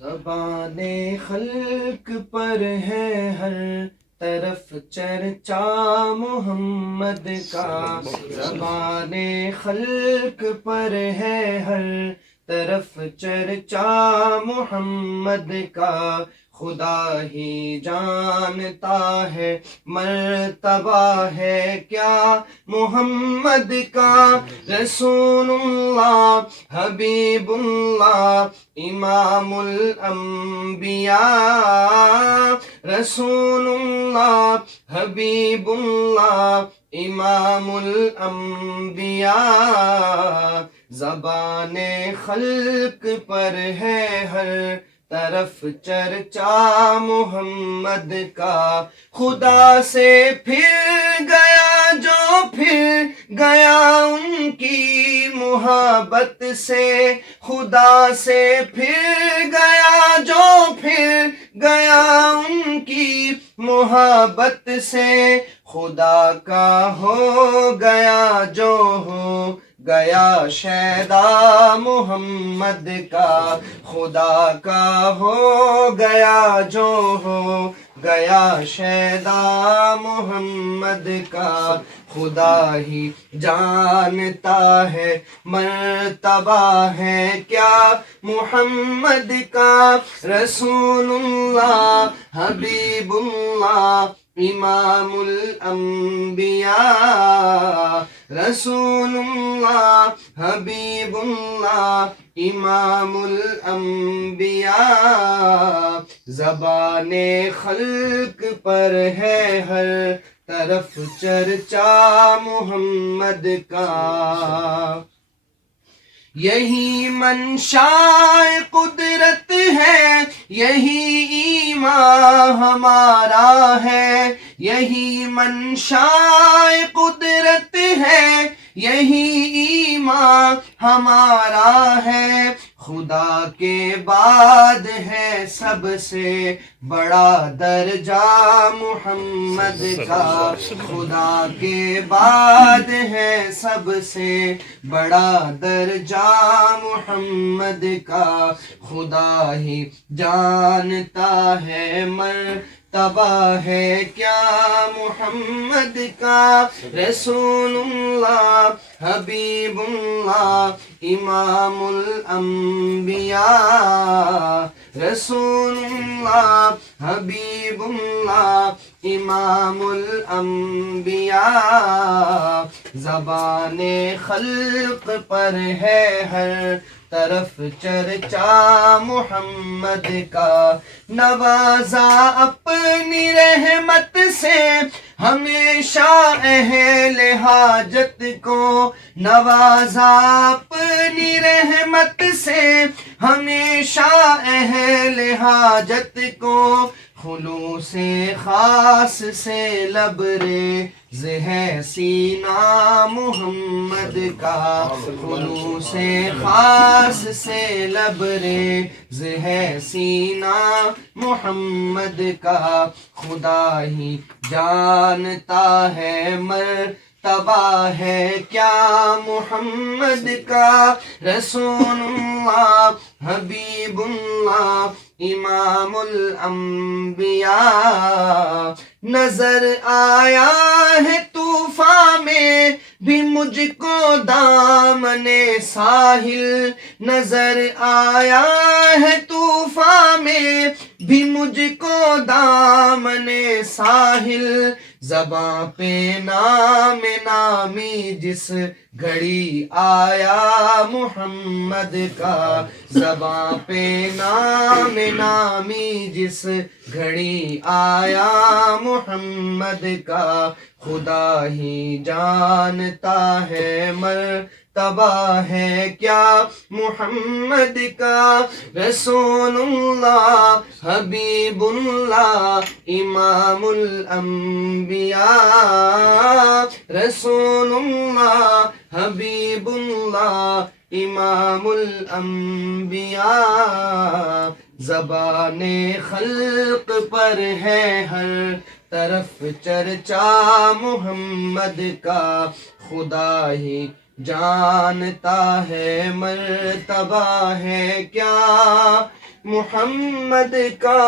زبان خلق پر ہے ہر طرف چرچا محمد کا، زبان خلق پر ہے ہر طرف چرچا محمد کا، خدا ہی جانتا ہے مرتبہ ہے کیا محمد کا، رسول اللہ حبیب اللہ امام الانبیاء، رسول اللہ حبیب اللہ امام الانبیاء، زبان خلق پر ہے ہر طرف چرچا محمد کا، خدا سے پھر گیا جو پھر گیا ان کی محبت سے، خدا سے پھر گیا جو پھر گیا ان کی محبت سے، خدا کا ہو گیا جو ہو گیا شیدا محمد کا، خدا کا ہو گیا جو ہو گیا شیدا محمد کا، خدا ہی جانتا ہے مرتبہ ہے کیا محمد کا، رسول اللہ حبیب اللہ امام الانبیاء، رسول اللہ حبیب اللہ امام الانبیاء، زبان خلق پر ہے ہر طرف چرچا محمد کا، یہی منشاء قدرت ہے یہی ایمان ہمارا ہے، یہی منشاء قدرت ہے یہی ایمان ہمارا ہے، خدا کے بعد ہے سب سے بڑا درجہ محمد کا، خدا کے بعد ہے سب سے بڑا درجہ محمد کا، خدا ہی جانتا ہے مرتبہ ہے کیا محمد کا، رسول اللہ حبیب اللہ امام الانبیاء، رسول اللہ حبیب اللہ امام الانبیاء، زبان خلق پر ہے ہر طرف چرچا محمد کا، نوازا اپنی رحمت سے ہمیشہ اہل حاجت کو، نوازا اپنی رحمت سے ہمیشہ اہل حاجت کو، خلوص خاص سے لبریز ہے سینہ محمد کا، خلوص خاص سے لبریز ہے سینہ محمد کا، خدا ہی جانتا ہے مرتبہ ہے کیا محمد کا، رسول اللہ حبیب اللہ امام الانبیاء، نظر آیا ہے طوفان میں بھی مجھ کو دامن ساحل، نظر آیا ہے طوفان میں بھی مجھ کو دامن ساحل، زباں پہ نام نامی جس گھڑی آیا محمد کا، زباں پہ نام نامی جس گھڑی آیا محمد کا، خدا ہی جانتا ہے مرتبہ ہے کیا محمد کا، رسول اللہ حبیب اللہ امام الانبیاء، رسول اللہ حبیب اللہ امام الانبیاء، زبان خلق پر ہے ہر طرف چرچا محمد کا، خدا ہی جانتا ہے مرتبہ ہے کیا محمد کا